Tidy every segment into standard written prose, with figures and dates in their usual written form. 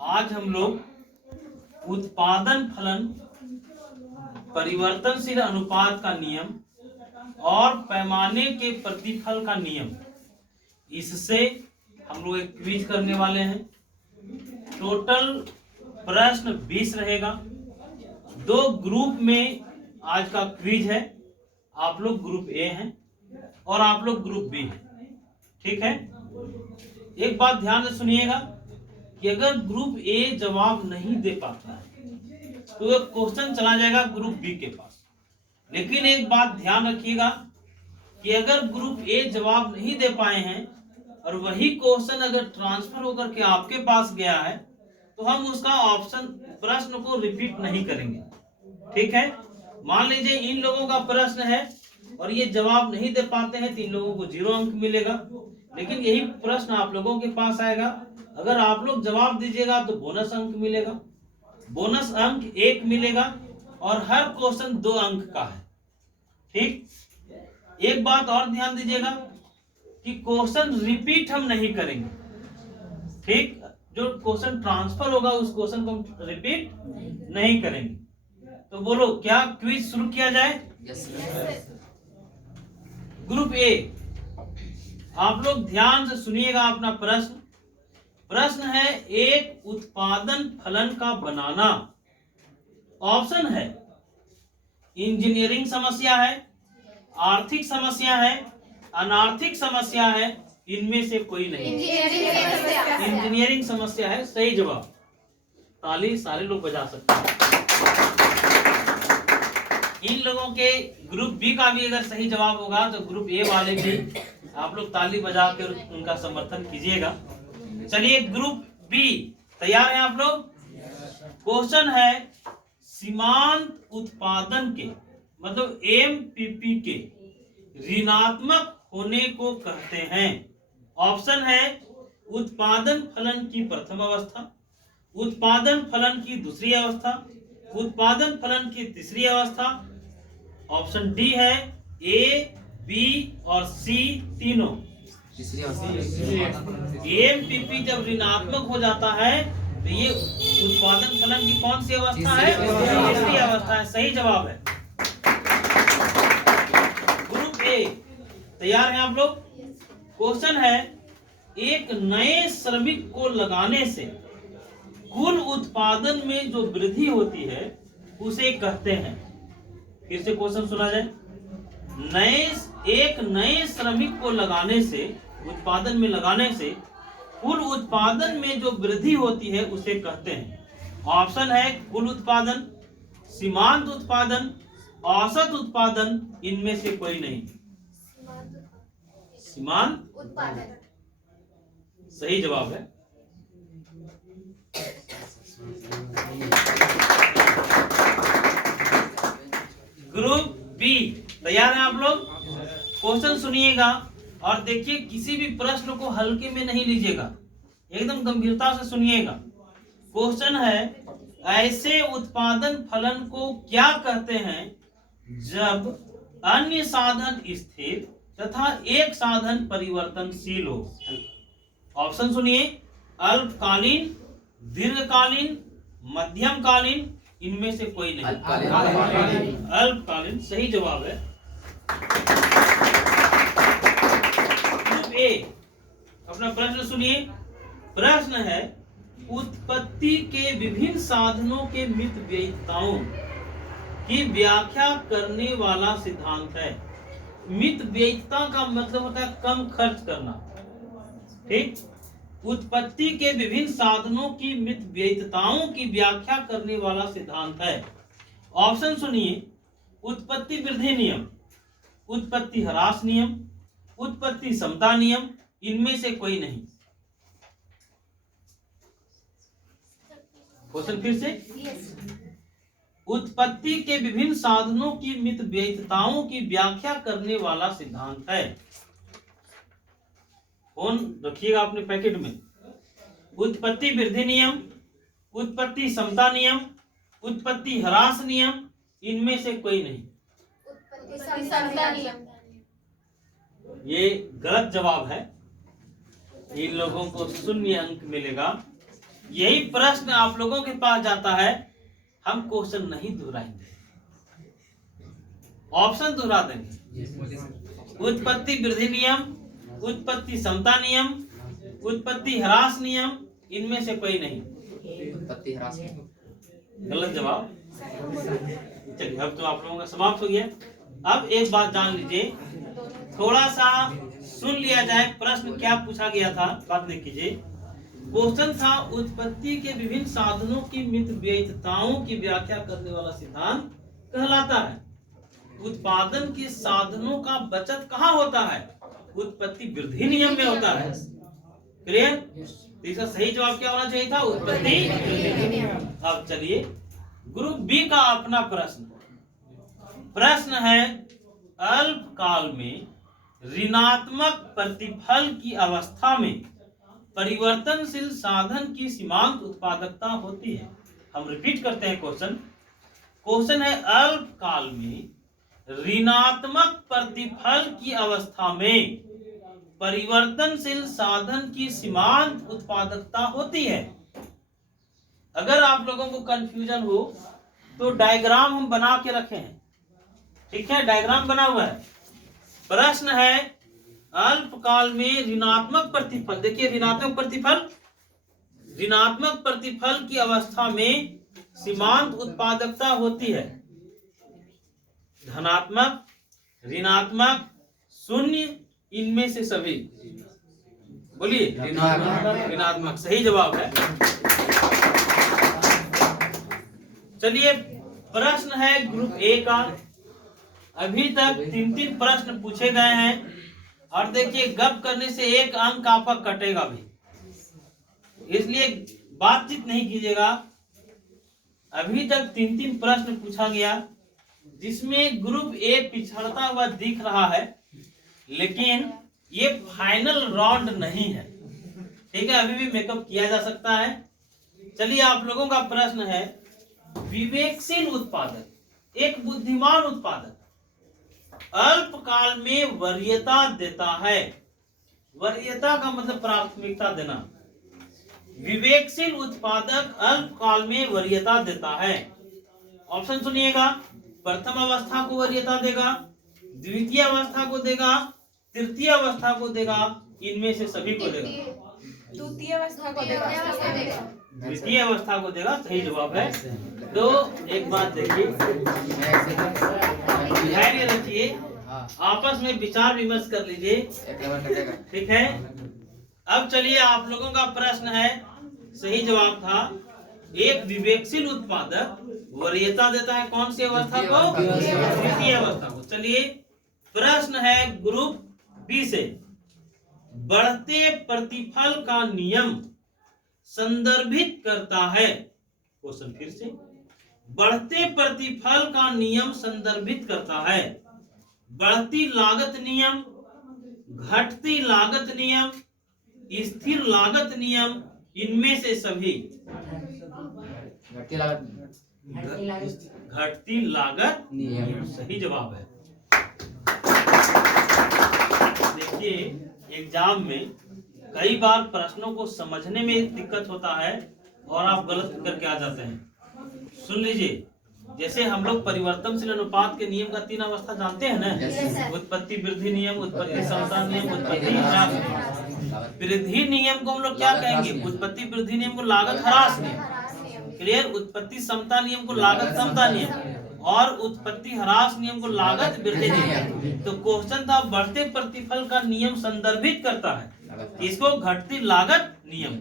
आज हम लोग उत्पादन फलन, परिवर्तनशील अनुपात का नियम और पैमाने के प्रतिफल का नियम, इससे हम लोग एक क्विज करने वाले हैं। टोटल प्रश्न 20 रहेगा। 2 ग्रुप में आज का क्विज है। आप लोग ग्रुप ए हैं और आप लोग ग्रुप बी हैं, ठीक है। एक बात ध्यान से सुनिएगा कि अगर ग्रुप ए जवाब नहीं दे पाता है तो एक क्वेश्चन चला जाएगा ग्रुप बी के पास। लेकिन एक बात ध्यान रखिएगा कि अगर ग्रुप ए जवाब नहीं दे पाए हैं और वही क्वेश्चन अगर ट्रांसफर होकर के आपके पास गया है तो हम उसका ऑप्शन प्रश्न को रिपीट नहीं करेंगे, ठीक है। मान लीजिए इन लोगों का प्रश्न है और ये जवाब नहीं दे पाते हैं तो इन लोगों को 0 अंक मिलेगा। लेकिन यही प्रश्न आप लोगों के पास आएगा, अगर आप लोग जवाब दीजिएगा तो बोनस अंक मिलेगा। बोनस अंक 1 मिलेगा और हर क्वेश्चन 2 अंक का है, ठीक। एक बात और ध्यान दीजिएगा कि क्वेश्चन रिपीट हम नहीं करेंगे, ठीक। जो क्वेश्चन ट्रांसफर होगा उस क्वेश्चन को हम रिपीट नहीं करेंगे। तो बोलो, क्या क्विज शुरू किया जाए? ग्रुप ए, आप लोग ध्यान से सुनिएगा अपना प्रश्न। प्रश्न है, एक उत्पादन फलन का बनाना। ऑप्शन है इंजीनियरिंग समस्या है, आर्थिक समस्या है, अनार्थिक समस्या है, इनमें से कोई नहीं। इंजीनियरिंग समस्या है सही जवाब। ताली सारे लोग बजा सकते हैं। इन लोगों के ग्रुप बी का भी अगर सही जवाब होगा तो ग्रुप ए वाले भी आप लोग ताली बजा कर उनका समर्थन कीजिएगा। चलिए ग्रुप बी, तैयार हैं आप लोग? क्वेश्चन है, सीमांत उत्पादन के मतलब एमपीपी के ऋणात्मक होने को कहते हैं। ऑप्शन है उत्पादन फलन की प्रथम अवस्था, उत्पादन फलन की दूसरी अवस्था, उत्पादन फलन की तीसरी अवस्था। ऑप्शन डी है ए, बी और सी तीनों। एमपीपी जब ऋणात्मक हो जाता है तो ये उत्पादन फलन की कौन सी अवस्था है? तीसरी अवस्था है, सही जवाब है। ग्रुप ए, तैयार हैं आप लोग? क्वेश्चन है, एक नए श्रमिक को लगाने से कुल उत्पादन में जो वृद्धि होती है उसे कहते हैं। फिर से क्वेश्चन सुना जाए। एक नए श्रमिक को लगाने से, उत्पादन में लगाने से कुल उत्पादन में जो वृद्धि होती है उसे कहते हैं। ऑप्शन है कुल उत्पादन, सीमांत उत्पादन, औसत उत्पादन, इनमें से कोई नहीं। सीमांत उत्पादन सही जवाब है। ग्रुप बी, तैयार हैं आप लोग? क्वेश्चन सुनिएगा और देखिए, किसी भी प्रश्न को हल्के में नहीं लीजिएगा, एकदम गंभीरता से सुनिएगा। क्वेश्चन है, ऐसे उत्पादन फलन को क्या कहते हैं जब अन्य साधन स्थिर तथा एक साधन परिवर्तनशील हो? ऑप्शन सुनिए, अल्पकालीन, दीर्घकालीन, मध्यमकालीन, इनमें से कोई नहीं। अल्पकालीन सही जवाब है। ग्रुप ए, अपना प्रश्न सुनिए। प्रश्न है, उत्पत्ति के विभिन्न साधनों के मितव्ययिताओं की व्याख्या करने वाला सिद्धांत है। मितव्ययिता का मतलब होता है कम खर्च करना, ठीक। उत्पत्ति के विभिन्न साधनों की मितव्ययिताओं की व्याख्या करने वाला सिद्धांत है। ऑप्शन सुनिए, उत्पत्ति वृद्धि नियम, उत्पत्ति ह्रास नियम, उत्पत्ति समता नियम, इनमें से कोई नहीं। क्वेश्चन फिर से, उत्पत्ति के विभिन्न साधनों की मितव्ययिताओं की व्याख्या करने वाला सिद्धांत है। फोन रखिएगा अपने पैकेट में। उत्पत्ति वृद्धि नियम, उत्पत्ति समता नियम, उत्पत्ति ह्रास नियम, इनमें से कोई नहीं। उत्पत्ति समता नियम। ये गलत जवाब है। इन लोगों को 0 अंक मिलेगा। यही प्रश्न आप लोगों के पास जाता है, हम क्वेश्चन नहीं दोहराएंगे, ऑप्शन दोहरा देंगे। उत्पत्ति वृद्धि नियम, उत्पत्ति समता नियम, उत्पत्ति ह्रास नियम, इनमें से कोई नहीं। उत्पत्ति ह्रास नियम। गलत जवाब। चलिए अब तो आप लोगों का समाप्त हो गया। अब एक बात जान लीजिए, थोड़ा सा सुन लिया जाए प्रश्न क्या पूछा गया था। बात देख कीजिए, क्वेश्चन था उत्पत्ति के विभिन्न साधनों की मितव्ययिताओं की व्याख्या करने वाला सिद्धांत कहलाता है। उत्पादन के साधनों का बचत कहाँ होता है? उत्पत्ति वृद्धि नियम में होता है। क्लियर? तो इसका सही जवाब क्या होना चाहिए था? उत्पत्ति वृद्धि नियम। अब चलिए ग्रुप बी का अपना प्रश्न है, अल्पकाल में ऋणात्मक प्रतिफल की अवस्था में परिवर्तनशील साधन की सीमांत उत्पादकता होती है। हम रिपीट करते हैं क्वेश्चन है, अल्पकाल में ऋणात्मक प्रतिफल की अवस्था में परिवर्तनशील साधन की सीमांत उत्पादकता होती है। अगर आप लोगों को कंफ्यूजन हो तो डायग्राम हम बना के रखे हैं, ठीक है, डायग्राम बना हुआ है। प्रश्न है, अल्पकाल में ऋणात्मक प्रतिफल, देखिए ऋणात्मक प्रतिफल की अवस्था में सीमांत उत्पादकता होती है। धनात्मक, ऋणात्मक, शून्य, इनमें से सभी। बोलिए ऋणात्मक सही जवाब है। चलिए प्रश्न है ग्रुप ए का। अभी तक 3 प्रश्न पूछे गए हैं और देखिए गप करने से 1 अंक आपका कटेगा भी, इसलिए बातचीत नहीं कीजिएगा। अभी तक 3 प्रश्न पूछा गया जिसमें ग्रुप ए पिछड़ता हुआ दिख रहा है, लेकिन ये फाइनल राउंड नहीं है, ठीक है, अभी भी मेकअप किया जा सकता है। चलिए आप लोगों का प्रश्न है, विवेकशील उत्पादक, एक बुद्धिमान उत्पादक अल्पकाल में वरीयता देता है। वरीयता का मतलब प्राथमिकता देना। विवेकशील उत्पादक अल्पकाल में वरीयता देता है। ऑप्शन सुनिएगा, प्रथम अवस्था को वरीयता देगा, द्वितीय अवस्था को देगा, तृतीय अवस्था को देगा, इनमें से सभी को देगा। द्वितीय अवस्था को देगा। द्वितीय अवस्था को देगा, सही जवाब है। तो एक बात देखिए, धैर्य रखिए, आपस में विचार विमर्श कर लीजिए, ठीक है। अब चलिए आप लोगों का प्रश्न है, सही जवाब था, एक विवेकशील उत्पादक वरीयता देता है कौन सी अवस्था को? द्वितीय अवस्था को। चलिए प्रश्न है ग्रुप बी से, बढ़ते प्रतिफल का नियम संदर्भित करता है। क्वेश्चन फिर से, बढ़ते प्रतिफल का नियम संदर्भित करता है। बढ़ती लागत नियम, घटती लागत नियम, स्थिर लागत नियम, इनमें से सभी। घटती लागत नियम सही जवाब है। देखिए एग्जाम में कई बार प्रश्नों को समझने में दिक्कत होता है और आप गलत करके आ जाते हैं। सुन लीजिए, जैसे हम लोग परिवर्तनशील अनुपात के नियम का 3 अवस्था जानते हैं ना, उत्पत्ति वृद्धि नियम, उत्पत्ति समता नियम, उत्पत्ति ह्रास नियम। वृद्धि नियम को हम लोग क्या कहेंगे? उत्पत्ति वृद्धि नियम को लागत ह्रास नियम। क्लियर? उत्पत्ति समता नियम को लागत समता नियम और उत्पत्ति ह्रास नियम को लागत वृद्धि नियम। तो क्वेश्चन था बढ़ते प्रतिफल का नियम संदर्भित करता है, इसको घटती लागत नियम।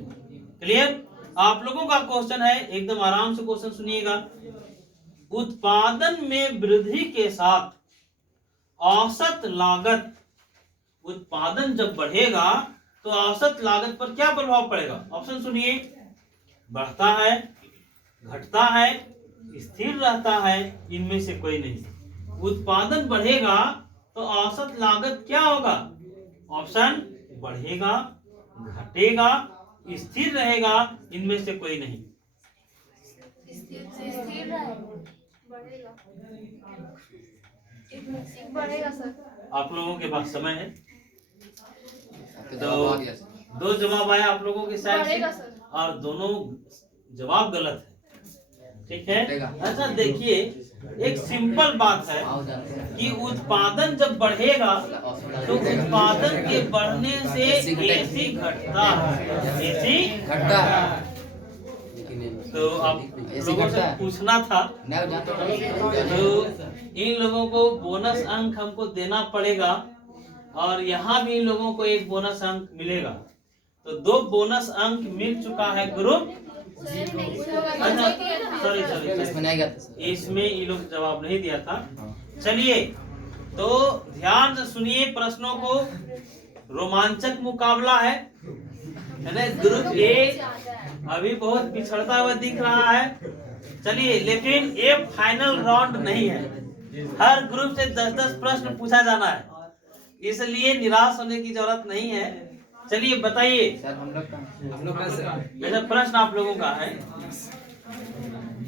क्लियर? आप लोगों का क्वेश्चन है, एकदम आराम से क्वेश्चन सुनिएगा। उत्पादन में वृद्धि के साथ औसत लागत, उत्पादन जब बढ़ेगा तो औसत लागत पर क्या प्रभाव पड़ेगा? ऑप्शन सुनिए, बढ़ता है, घटता है, स्थिर रहता है, इनमें से कोई नहीं। उत्पादन बढ़ेगा तो औसत लागत क्या होगा? ऑप्शन बढ़ेगा, घटेगा, स्थिर रहेगा, इनमें से कोई नहीं। बढ़ेगा सर। आप लोगों के पास समय है, तो 2 जवाब आया आप लोगों के साइड से। और दोनों जवाब गलत है। ठीक है। कटेगा। अच्छा देखिए, एक सिंपल बात है कि उत्पादन जब बढ़ेगा तो उत्पादन के बढ़ने से एसी घटता है। एसी घटता है तो आप लोगों से पूछना था, तो इन लोगों को बोनस अंक हमको देना पड़ेगा और यहाँ भी इन लोगों को एक बोनस अंक मिलेगा। तो 2 बोनस अंक मिल चुका है ग्रुप। अच्छा सॉरी इसमें नहीं गया था सर। इसमें ये लोग जवाब नहीं दिया था। चलिए तो ध्यान से सुनिए प्रश्नों को। रोमांचक मुकाबला है ना। ग्रुप ए अभी बहुत पिछड़ता हुआ दिख रहा है। चलिए, लेकिन ये फाइनल राउंड नहीं है। हर ग्रुप से 10-10 प्रश्न पूछा जाना है, इसलिए निराश होने की जरूरत नहीं है। चलिए बताइए सर हम लोग का ऐसा प्रश्न आप लोगों का है,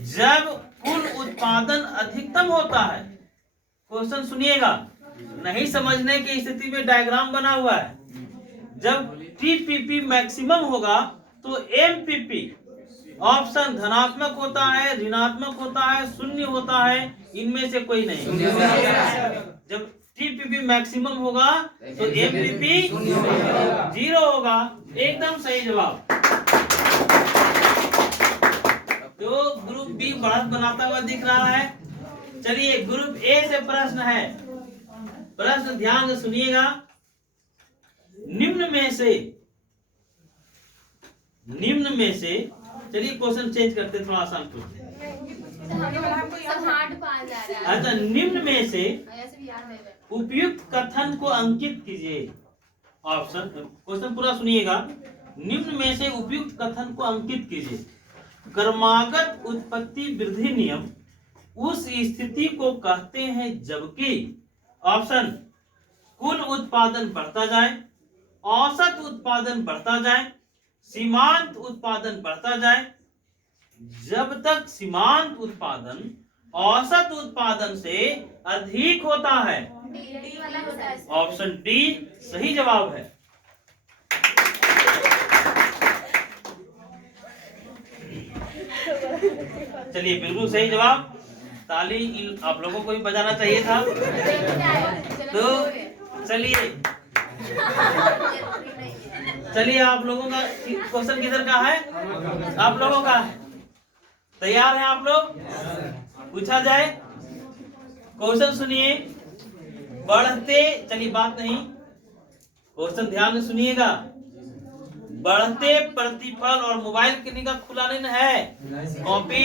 जब कुल उत्पादन अधिकतम होता है, क्वेश्चन सुनिएगा, नहीं समझने की स्थिति में डायग्राम बना हुआ है। जब टीपीपी मैक्सिमम होगा तो एमपीपी ऑप्शन धनात्मक होता है, ऋणात्मक होता है, शून्य होता है, इनमें से कोई नहीं। जब टीपीपी मैक्सिमम होगा तो एमपीपी 0 होगा। एकदम सही जवाब। तो ग्रुप बी बढ़त बनाता हुआ दिख रहा है। चलिए ग्रुप ए से प्रश्न है। प्रश्न ध्यान से सुनिएगा। निम्न में से चलिए क्वेश्चन चेंज करते, थोड़ा आसान पूछते हैं। अच्छा, निम्न में से उपयुक्त कथन को अंकित कीजिए। ऑप्शन, क्वेश्चन पूरा सुनिएगा। निम्न में से उपयुक्त कथन को अंकित कीजिए। क्रमागत उत्पत्ति वृद्धि नियम उस स्थिति को कहते हैं जबकि ऑप्शन कुल उत्पादन बढ़ता जाए, औसत उत्पादन बढ़ता जाए, सीमांत उत्पादन बढ़ता जाए, जब तक सीमांत उत्पादन औसत उत्पादन से अधिक होता है। ऑप्शन डी सही जवाब है। चलिए बिल्कुल सही जवाब। ताली आप लोगों को भी बजाना चाहिए था। तो चलिए आप लोगों का क्वेश्चन किधर का है? आप लोगों का है। तैयार हैं आप लोग? पूछा जाए। क्वेश्चन सुनिए। बढ़ते, चलिए बात नहीं, क्वेश्चन ध्यान से सुनिएगा। बढ़ते प्रतिफल और मोबाइल किन्हीं का खुला नहीं है, कॉपी।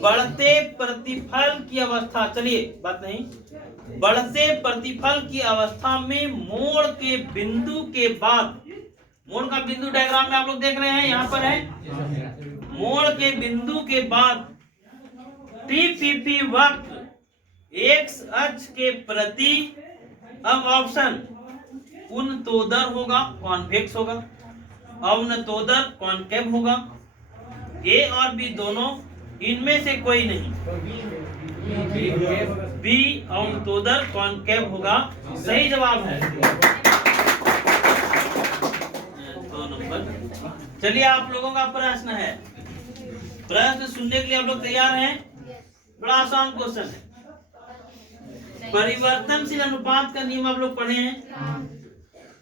बढ़ते प्रतिफल की अवस्था, चलिए बात नहीं। बढ़ते प्रतिफल की अवस्था में मोड़ के बिंदु के बाद, मोड़ का बिंदु डायग्राम में आप लोग देख रहे हैं, यहाँ पर है। मोड़ के बिंदु के बाद टीपीपी वक्र एक्स अक्ष के प्रति, अब ऑप्शन उन्नतोदर होगा, कॉन्वेक्स होगा, अवनतोदर कॉन्केव होगा, ए और बी दोनों, इनमें से कोई नहीं। बी अवनतोदर कॉन्केव होगा, सही जवाब है। 2 नंबर। चलिए आप लोगों का प्रश्न है। प्रश्न सुनने के लिए आप लोग तैयार हैं? बड़ा आसान क्वेश्चन है। परिवर्तनशील अनुपात का नियम आप लोग पढ़े हैं।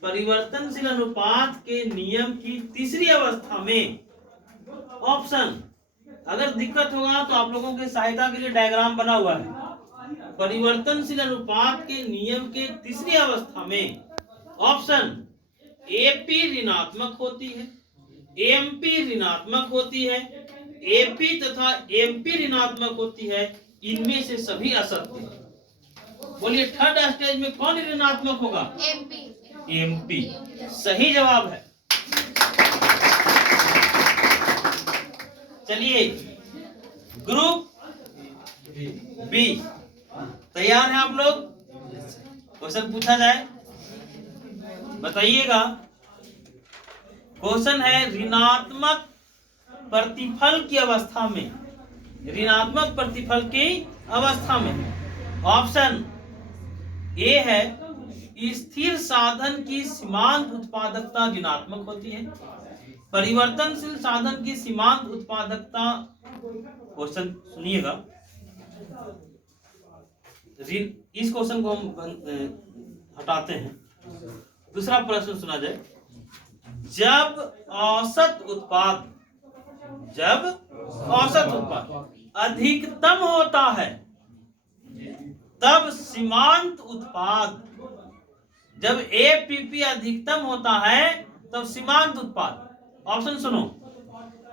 परिवर्तनशील अनुपात के नियम की तीसरी अवस्था में ऑप्शन, अगर दिक्कत होगा तो आप लोगों के सहायता के लिए डायग्राम बना हुआ है। परिवर्तनशील अनुपात के नियम के तीसरी अवस्था में ऑप्शन एपी ऋणात्मक होती है, एमपी ऋणात्मक होती है, एपी तथा एमपी ऋणात्मक होती है, इनमें से सभी असत्य है। बोलिए थर्ड स्टेज में कौन ऋणात्मक होगा? एमपी सही जवाब है। चलिए ग्रुप बी तैयार हैं आप लोग? क्वेश्चन पूछा जाए, बताइएगा। क्वेश्चन है ऋणात्मक प्रतिफल की अवस्था में, ऋणात्मक प्रतिफल की अवस्था में ऑप्शन ए है स्थिर साधन की सीमांत उत्पादकता ऋणात्मक होती है, परिवर्तनशील साधन की सीमांत उत्पादकता, क्वेश्चन सुनिएगा, इस क्वेश्चन को हम हटाते हैं। दूसरा प्रश्न सुना जाए। जब औसत उत्पाद अधिकतम होता है तब सीमांत उत्पाद, जब एपीपी अधिकतम होता है तब सीमांत उत्पाद, ऑप्शन सुनो,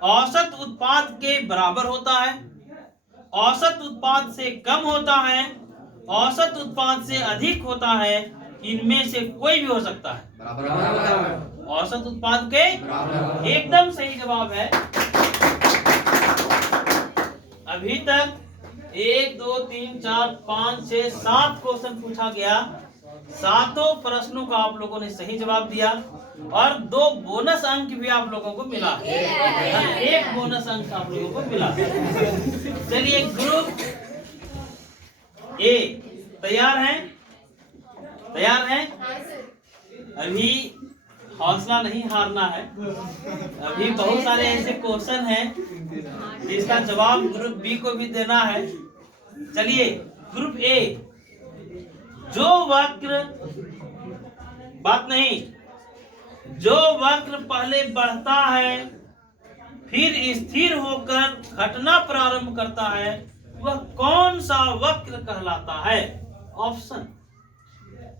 औसत उत्पाद के बराबर होता है, औसत उत्पाद से कम होता है, औसत उत्पाद से अधिक होता है, इनमें से कोई भी हो सकता है। औसत उत्पाद के एकदम सही जवाब है। अभी तक 1 2 3 4 5 6 7 क्वेश्चन पूछा गया, सातों प्रश्नों का आप लोगों ने सही जवाब दिया और 2 बोनस अंक भी आप लोगों को मिला है। 1 बोनस अंक आप लोगों को मिला। चलिए ग्रुप ए तैयार हैं? तैयार हैं? अभी हौसला नहीं हारना है। अभी बहुत सारे ऐसे क्वेश्चन हैं जिसका जवाब ग्रुप बी को भी देना है। चलिए ग्रुप ए, जो वक्र, बात नहीं, जो वक्र पहले बढ़ता है फिर स्थिर होकर घटना प्रारंभ करता है वह कौन सा वक्र कहलाता है? ऑप्शन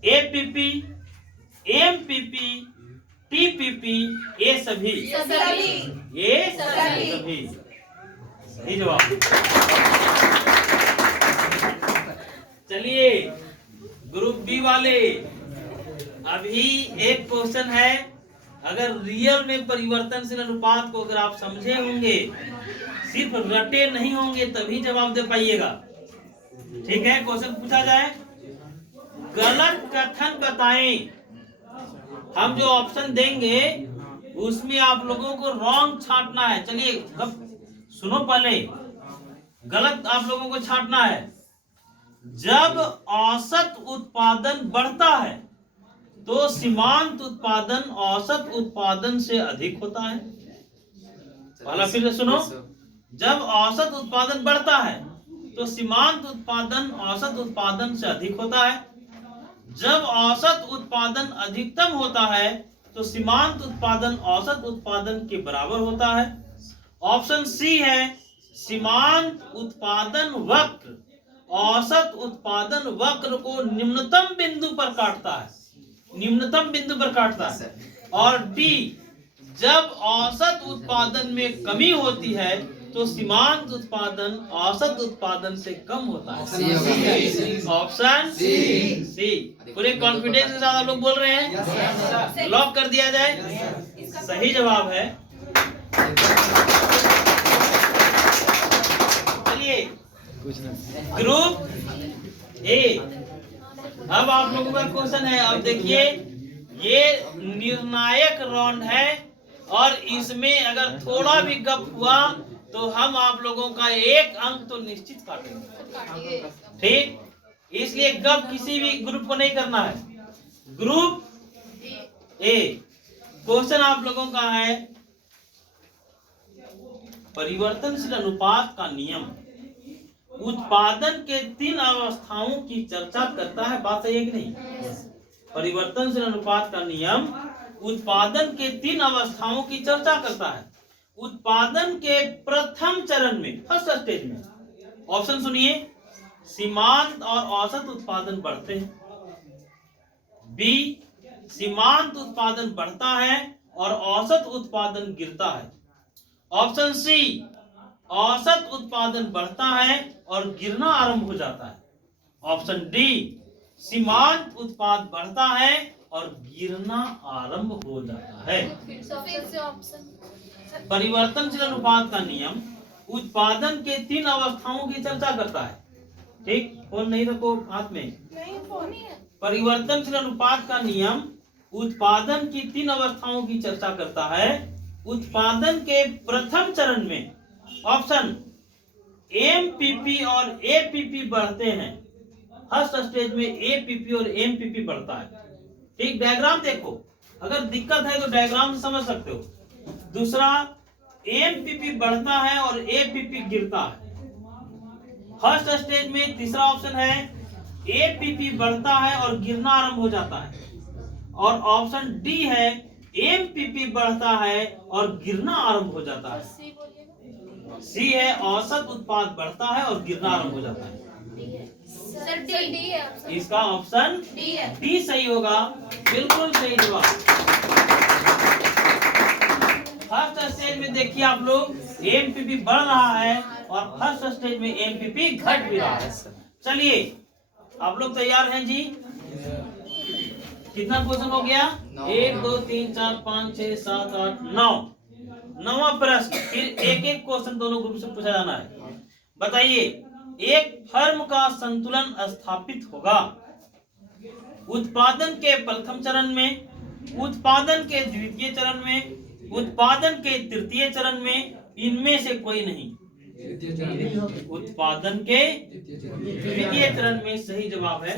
एपीपी, एमपीपी, टीपीपी, ये सभी, ये सभी सही जवाब। चलिए ग्रुप बी वाले, अभी एक क्वेश्चन है, अगर रियल में परिवर्तनशील अनुपात को अगर आप समझे होंगे, सिर्फ रटे नहीं होंगे तभी जवाब दे पाइएगा। ठीक है, क्वेश्चन पूछा जाए, गलत कथन बताएं। हम जो ऑप्शन देंगे उसमें आप लोगों को रॉन्ग छांटना है। चलिए सुनो, पहले गलत आप लोगों को छांटना है। जब औसत उत्पादन बढ़ता है तो सीमांत उत्पादन औसत उत्पादन से अधिक होता है। पहला फिर से सुनो, जब औसत उत्पादन बढ़ता है तो सीमांत उत्पादन औसत उत्पादन से अधिक होता है। जब औसत उत्पादन अधिकतम होता है तो सीमांत उत्पादन औसत उत्पादन के बराबर होता है। ऑप्शन सी है, सीमांत उत्पादन वक्र औसत उत्पादन वक्र को निम्नतम बिंदु पर काटता है, निम्नतम बिंदु पर काटता है। और डी, जब औसत उत्पादन में कमी होती है तो सीमांत उत्पादन औसत उत्पादन से कम होता है। Option C. पूरे कॉन्फिडेंस के साथ आप लोग बोल रहे हैं, लॉक कर दिया जाए, सही जवाब है। चलिए ग्रुप ए, अब आप लोगों का क्वेश्चन है। अब देखिए, ये निर्णायक राउंड है और इसमें अगर थोड़ा भी गप हुआ तो हम आप लोगों का 1 अंक तो निश्चित काटेंगे। ठीक, इसलिए गप किसी भी ग्रुप को नहीं करना है। ग्रुप ए, क्वेश्चन आप लोगों का है, परिवर्तनशील अनुपात का नियम उत्पादन के 3 अवस्थाओं की चर्चा करता है। बात सही है कि नहीं? परिवर्तनशील अनुपात का नियम उत्पादन के 3 अवस्थाओं की चर्चा करता है। उत्पादन के प्रथम चरण में, फर्स्ट स्टेज में, ऑप्शन सुनिए, सीमांत और औसत उत्पादन बढ़ते हैं। बी, सीमांत उत्पादन बढ़ता है और औसत उत्पादन गिरता है। ऑप्शन सी, औसत उत्पादन बढ़ता है और गिरना आरंभ हो जाता है। ऑप्शन डी, सीमांत उत्पाद बढ़ता है और गिरना आरंभ हो जाता है। परिवर्तनशील अनुपात का नियम उत्पादन के 3 अवस्थाओं की चर्चा करता है। ठीक, फोन नहीं रखो हाथ में। नहीं, फोन ही है। परिवर्तनशील अनुपात का नियम उत्पादन की 3 अवस्थाओं की चर्चा करता है। उत्पादन के प्रथम चरण में ऑप्शन एमपीपी और एपीपी बढ़ते हैं। फर्स्ट स्टेज में एपीपी और एमपीपी बढ़ता है। ठीक, डायग्राम देखो, अगर दिक्कत है तो डायग्राम से समझ सकते हो। दूसरा, एमपीपी बढ़ता है और एपीपी गिरता है। फर्स्ट स्टेज में तीसरा ऑप्शन है एपीपी बढ़ता है और गिरना आरंभ हो जाता है, और ऑप्शन डी है एमपीपी बढ़ता है और गिरना आरंभ हो जाता है। सी है औसत उत्पाद बढ़ता है और गिरना आरंभ हो जाता है। सर डी है ऑप्शन। इसका ऑप्शन डी है। डी सही होगा, बिल्कुल सही जवाब। फर्स्ट स्टेज में देखिए आप लोग एमपीपी बढ़ रहा है और फर्स्ट स्टेज में एमपीपी घट भी रहा है। चलिए आप लोग तैयार हैं जी? कितना क्वेश्चन हो गया? 1 2 3 4 5 6 7 8 9। 9वां प्रश्न, फिर एक एक क्वेश्चन दोनों ग्रुप से पूछा जाना है। बताइए, एक फर्म का संतुलन स्थापित होगा उत्पादन के प्रथम चरण में, उत्पादन के द्वितीय चरण में, उत्पादन के तृतीय चरण में, इनमें से कोई नहीं। उत्पादन के द्वितीय चरण में सही जवाब है।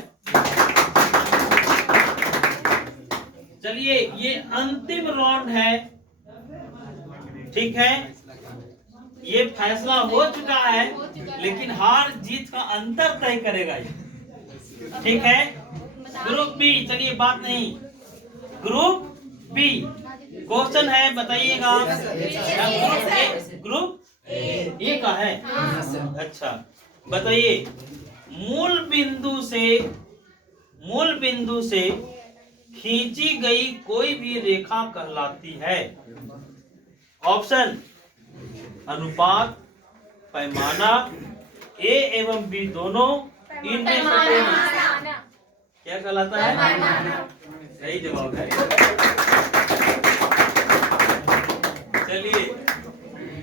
चलिए, ये अंतिम राउंड है, ठीक है? ये फैसला हो चुका है, लेकिन हार जीत का अंतर तय करेगा ये, ठीक है? ग्रुप बी, चलिए बात नहीं, ग्रुप बी क्वेश्चन है, बताइएगा। ग्रुप ए का है? अच्छा, बताइए, मूल बिंदु से खींची गई कोई भी रेखा कहलाती है। ऑप्शन अनुपात, पैमाना, ए एवं बी दोनों, इनमें से कोई नहीं। क्या कहलाता है? सही जवाब है। चलिए,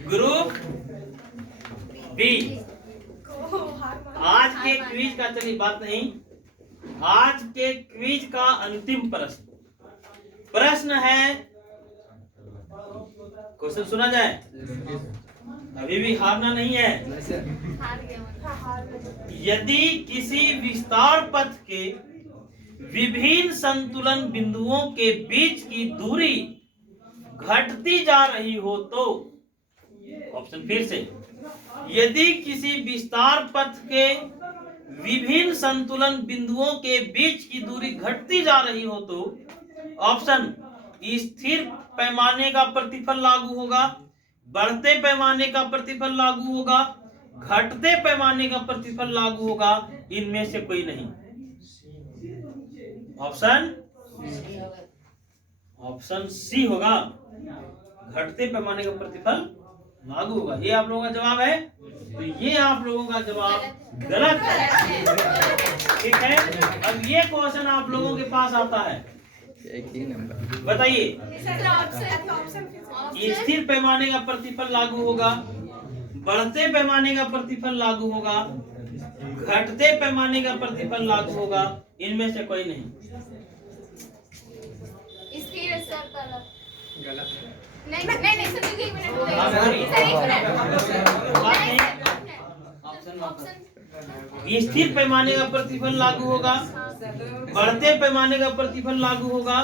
ग्रुप बी, आज के क्विज का, चलिए बात नहीं, आज के क्विज का अंतिम प्रश्न है। क्वेश्चन सुना जाए, अभी भी हारना नहीं है। यदि किसी विस्तार पथ के विभिन्न संतुलन बिंदुओं के बीच की दूरी घटती जा रही हो तो, ऑप्शन फिर से, यदि किसी विस्तार पथ के विभिन्न संतुलन बिंदुओं के बीच की दूरी घटती जा रही हो तो, ऑप्शन स्थिर पैमाने का प्रतिफल लागू होगा, बढ़ते पैमाने का प्रतिफल लागू होगा, घटते पैमाने का प्रतिफल लागू होगा, इनमें से कोई नहीं। ऑप्शन सी होगा, घटते पैमाने का प्रतिफल लागू होगा। ये आप लोगों का जवाब है, तो ये आप लोगों का जवाब गलत है, ठीक है? अब ये क्वेश्चन आप लोगों के पास आता है, एक ही नंबर बताइए, स्थिर पैमाने का प्रतिफल लागू होगा, बढ़ते पैमाने का प्रतिफल लागू होगा, घटते पैमाने का प्रतिफल लागू होगा, इनमें से कोई नहीं। स्थिर सर गलत है। नहीं सर, एक मिनट स्थिर पैमाने का प्रतिफल लागू होगा, बढ़ते पैमाने का प्रतिफल लागू होगा,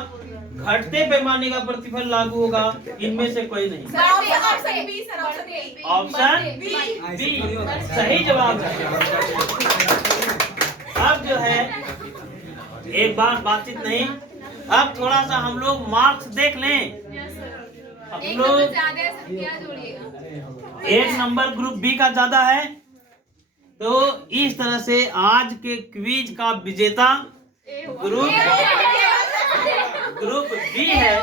घटते पैमाने का प्रतिफल लागू होगा, इनमें से कोई नहीं। ऑप्शन बी सही जवाब है। अब जो है, एक बार बातचीत नहीं, अब थोड़ा सा हम लोग मार्क्स देख लें। हम लोग एक नंबर ग्रुप बी का ज्यादा है, तो इस तरह से आज के क्विज का विजेता ग्रुप बी है।